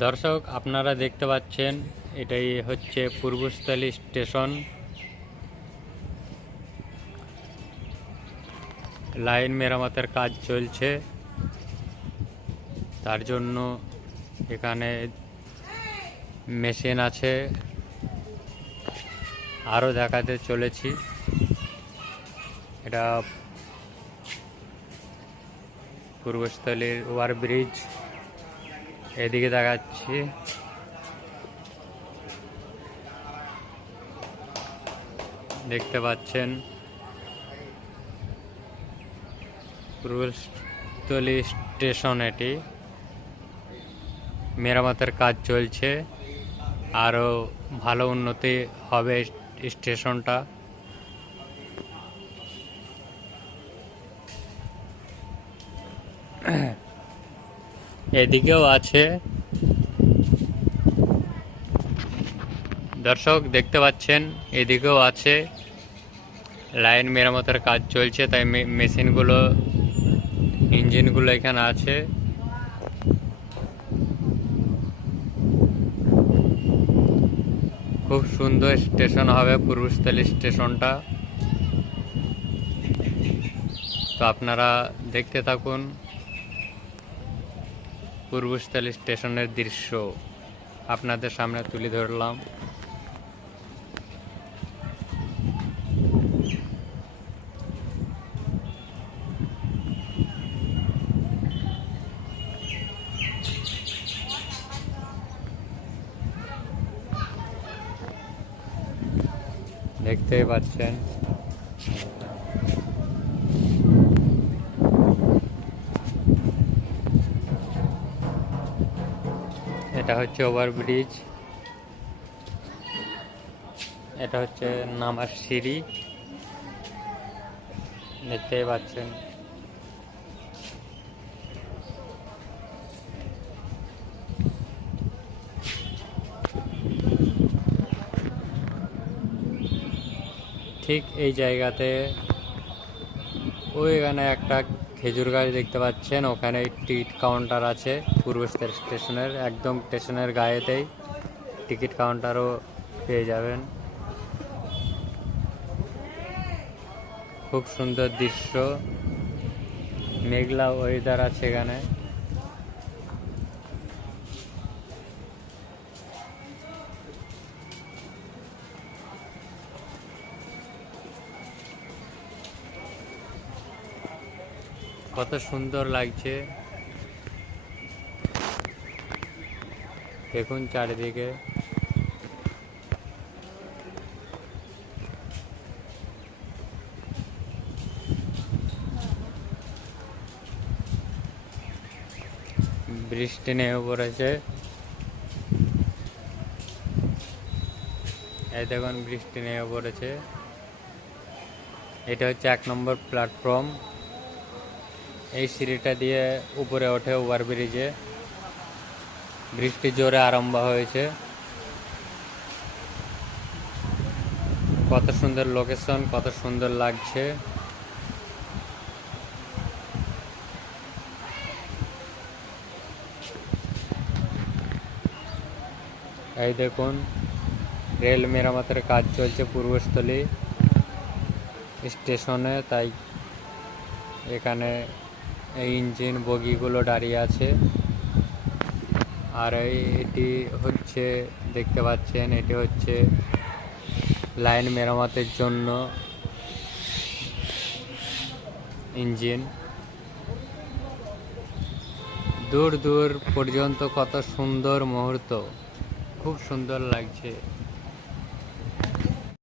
দর্শক, আপনারা দেখতে পাচ্ছেন, এটাই হচ্ছে পূর্বস্থলী স্টেশন। লাইন মেরামতের কাজ চলছে। তার জন্য এখানে মেশিন আছে। আরও দেখাতে চলেছি। এটা পূর্বস্থলীর ওভার ব্রিজ এদিকে দেখাচ্ছি। দেখতে পাচ্ছেন। পূর্বস্থলী স্টেশন এটি। মেরামতের কাজ চলছে। আরও ভালো উন্নতি হবে স্টেশনটা। এদিকেও আছে। দর্শক, দেখতে পাচ্ছেন, এদিকেও আছে। লাইন মেরামতের কাজ চলছে, তাই মেশিনগুলো, ইঞ্জিনগুলো এখানে আছে। খুব সুন্দর স্টেশন হবে পূর্বস্থলী স্টেশনটা। তো আপনারা দেখতে থাকুন। পূর্বস্থলী স্টেশনের দৃশ্য আপনাদের সামনে তুলে ধরলাম। দেখতেই পাচ্ছেন। এটা হচ্ছে ওভারব্রিজ এটা হচ্ছে নামার সিঁড়ি। দেখতেই পাচ্ছেন। ঠিক এই জায়গাতে। ওইখানে একটা খেজুর গাছ দেখতে পাচ্ছেন, ওখানে টিকিট কাউন্টার আছে পূর্ব স্টেশনের, একদম স্টেশনের গায়েতেই টিকিট কাউন্টারও পেয়ে যাবেন। খুব সুন্দর দৃশ্য, মেঘলা ওয়েদার আছে এখানে। কত সুন্দর লাগছে। দেখুন চারিদিকে। বৃষ্টি নেমে পড়েছে। এই দেখুন বৃষ্টি নেমে পড়েছে। এটা হচ্ছে এক নম্বর প্ল্যাটফর্ম এই সিঁড়িটা দিয়ে উপরে ওঠে ওভারব্রিজে। বৃষ্টি জোরে আরম্ভ হয়েছে। কত সুন্দর লোকেশন, কত সুন্দর লাগছে। এই দেখুন, রেল মেরামতের কাজ চলছে পূর্বস্থলী স্টেশনে, তাই এখানে ইঞ্জিন বগিগুলো দাঁড়িয়ে আছে। আর এটি হচ্ছে, দেখতে পাচ্ছেন, এটি হচ্ছে লাইন মেরামতের জন্য ইঞ্জিন। দূর দূর পর্যন্ত কত সুন্দর মুহূর্ত। খুব সুন্দর লাগছে।